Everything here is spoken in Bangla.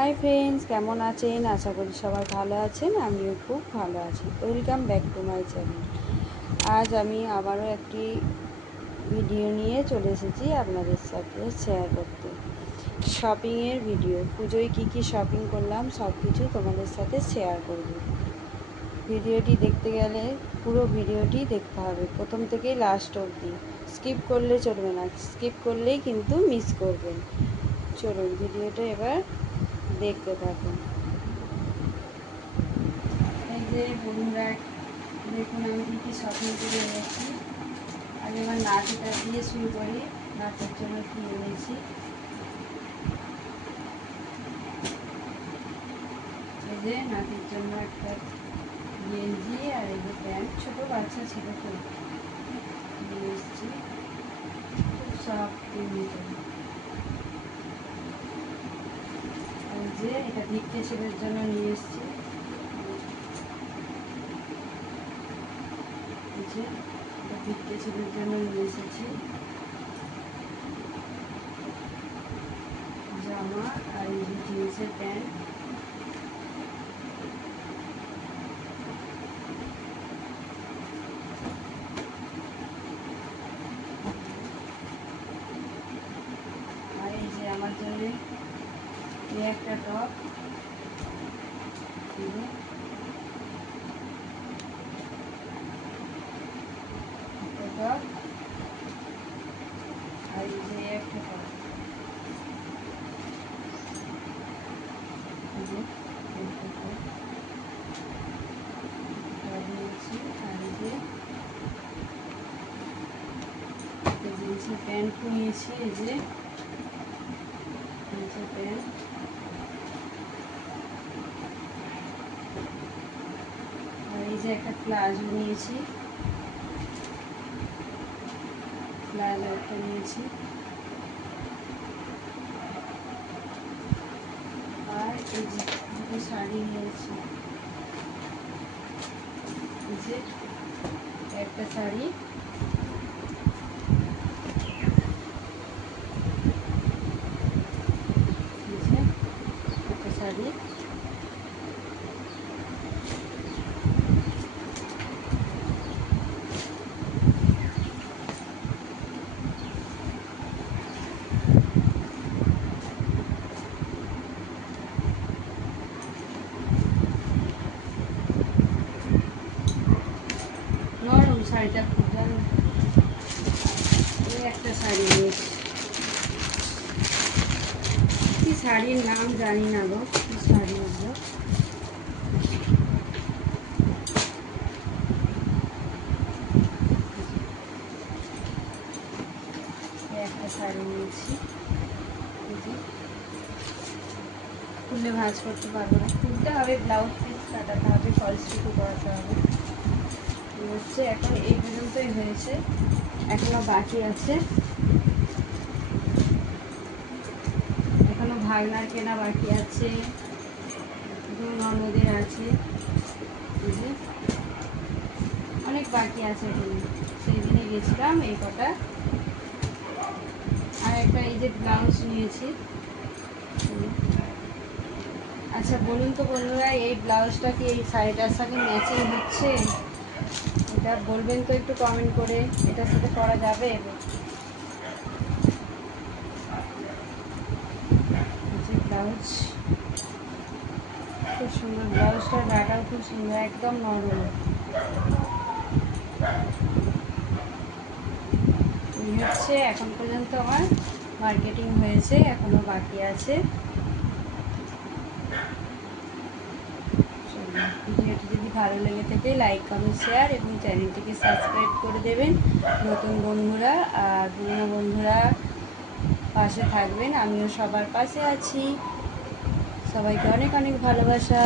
হাই ফ্রেন্ডস কেমন আছেন? আশা করি সবাই ভালো আছেন, আমিও খুব ভালো আছি। Welcome back to my channel আজ আমি আবারও একটি ভিডিও নিয়ে চলে এসেছি আপনাদের সাথে শেয়ার করতে। শপিংয়ের ভিডিও পুজোয় কী কী শপিং করলাম সব কিছু তোমাদের সাথে শেয়ার করব। ভিডিওটি দেখতে গেলে পুরো ভিডিওটি দেখতে হবে, প্রথম থেকেই লাস্ট অবধি। স্কিপ করলে চলবে না স্কিপ করলেই কিন্তু মিস করবেন। চলুন ভিডিওটা এবার দেখতে থাকুন। এই যে বন্ধুরা, দেখুন আমি কী কী শপিং করে এনেছি। আগে এবার নাচটা দিয়ে শুরু করি নাচের জন্য কী এনেছি। এই যে নাচের জন্য একটা গেঞ্জি আর এই যে প্যান্ট, ছোটো বাচ্চা ছিল নিয়ে এসেছি। খুব সফট এমনিতে এই যে এটা ভিত্তি ছেলের জন্য নিয়ে এসছি। এটা ভিত্তি জন্য নিয়ে এসেছি। জামা আর এই যে জিন্সের প্যান্ট আর এই যে আমার জন্য টপ টপ যে একটা টপ টপ টপ আর এই যে একটা জিন্সের প্যান্ট নিয়েছি এই যে প্যান্ট আর এই যে একটা প্লাজো নিয়েছি প্লাজো একটা নিয়েছি আর এই যে দুটো শাড়ি নিয়েছি এই যে একটা শাড়ি এই যে একটা শাড়ি নরম শাড়িটা খুব জানো এই একটা শাড়ি নিয়েছি। কি শাড়ির নাম জানি না গো, কি শাড়ি এই একটা শাড়ি নিয়েছি। খুললে ভাঁজ করতে পারব না। খুলতে হবে, ব্লাউজ পিস কাটাতে হবে, ফলস করাতে হবে। হচ্ছে এখন এই পর্যন্তই হয়েছে। এখনও বাকি আছে। এখনও ভাগনার কেনা বাকি আছে। দু ননদের আছে। অনেক বাকি আছে সেই দিনে গেছিলাম, এই কটা। আর একটা এই যে ব্লাউজ নিয়েছি। আচ্ছা বলুন তো বন্ধুরা, এই ব্লাউজটা কি এই শাড়িটার সঙ্গে ম্যাচিং হচ্ছে? এটা বলবেন তো একটু কমেন্ট করে, এটার সাথে করা যাবে? ব্লাউজ, খুব সুন্দর ব্লাউজটার গাটাও খুব সুন্দর, একদম নরম। হচ্ছে, এখন পর্যন্ত আমার মার্কেটিং হয়েছে, এখনও বাকি আছে চলুন, ভিডিওটি যদি ভালো লেগে থাকে লাইক কমেন্ট শেয়ার এবং চ্যানেলটিকে সাবস্ক্রাইব করে দেবেন। নতুন বন্ধুরা আর পুরনো বন্ধুরা পাশে থাকবেন। আমিও সবার পাশে আছি। সবাইকে অনেক অনেক ভালোবাসা।